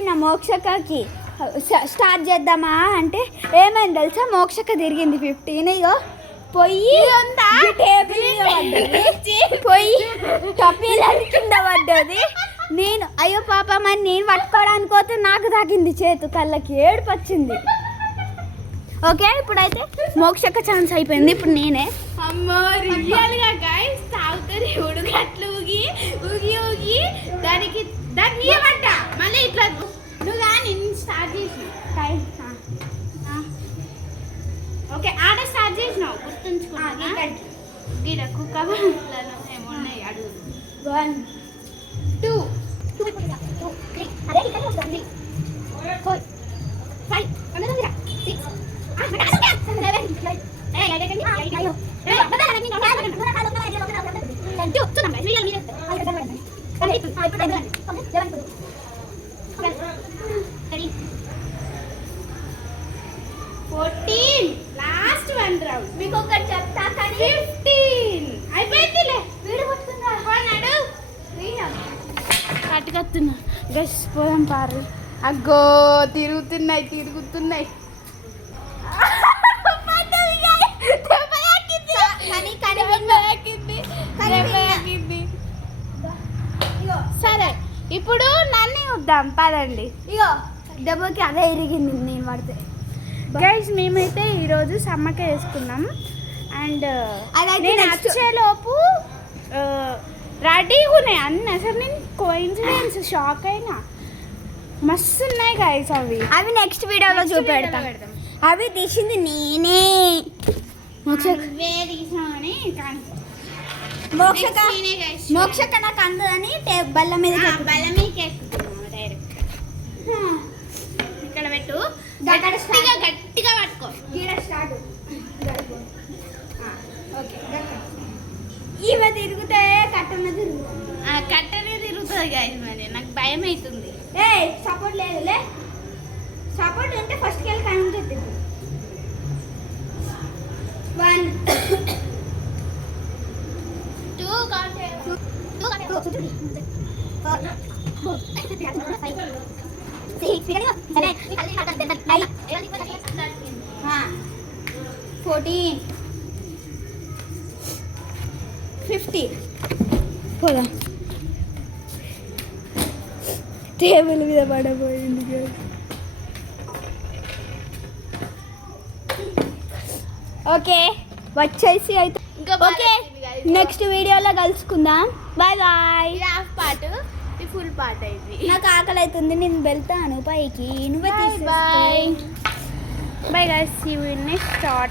చెప్పిన మోక్షకి స్టార్ట్ చేద్దామా అంటే ఏమైంది తెలుసా, మోక్షక తిరిగింది 15. ఇగో పొయ్యి టేబుల్ పొయ్యి టపీల కింద పడ్డది. నేను అయ్యో పాపం అని నేను పట్టుకోవడానికి పోతే నాకు తాకింది చేతు, కళ్ళకి ఏడుపు వచ్చింది. ఓకే ఇప్పుడైతే మోక్షక ఛాన్స్ అయిపోయింది, ఇప్పుడు నేనే. అమ్మో రియల్గా గైస్ తాగుతుంది ఉడుగట్లు ఊగి ఊగి ఊగి దానికి ఏమంట మళ్ళీ ఇట్లా నువ్వు కానీ స్టార్ట్ చేసినావు. ఓకే ఆడ స్టార్ట్ చేసినావు గుర్తుంచుకున్నా. గిడ కుక్క ఏమున్నాయి అడుగు. 1 2 14 లాస్ట్ వన్ రౌండ్. మీకు ఒకటి చెప్తా కానీ 15 అయిపోయిందిలే. వీడు పట్టుకున్నా నడు పట్టుకొస్తున్నా గస్ పోదాం పారు. అగ్గో తిరుగుతున్నాయి తిరుగుతున్నాయి. సరే ఇప్పుడు నన్ను చూద్దాం పదండి. ఇగో దెబ్బకి అదే ఇరిగింది నేను పడితే. గైస్ మేమైతే ఈరోజు సమ్మక్క వేసుకున్నాం అండ్ అదైతే నేను next. వచ్చేలోపు రెడీగా ఉన్నాయి అన్నీ. అసలు నేను కోఇన్సిడెన్స్ షాక్ అయినా. మస్తు ఉన్నాయి గైస్ అవి. అవి నెక్స్ట్ వీడియోలో చూపెడతా. అవి తీసింది నేనే. మోక్షక నాకు అందదని బల్ల మీద బల్ల మీదకి ఎక్కుతున్నాము డైరెక్ట్. ఇక్కడ పెట్టు గట్టిగా గట్టిగా పట్టుకో. ఇవి తిరిగితే కట్టన తిరుగుతుంది. కట్టనే తిరుగుతుంది గైస్. మరి నాకు భయం అవుతుంది. ఏ సపోర్ట్ లేదులే, సపోర్ట్ ఉంటే ఫస్ట్కి వెళ్ళి కౌంట్ చేద్దాం. 1 2 కౌంట్ 14 50 పోదా టేబుల్ మీద పడబోయింది. ఓకే వచ్చేసి అయితే ఓకే నెక్స్ట్ వీడియోలో కలుసుకుందాం. Bye bye. ఇది హాఫ్ పార్ట్, ఇది ఫుల్ పార్ట్ అయింది. నాకు ఆకలి అవుతుంది, నేను వెళ్తాను పైకి. నువ్వే bye bye. Bye guys, see you in next shot.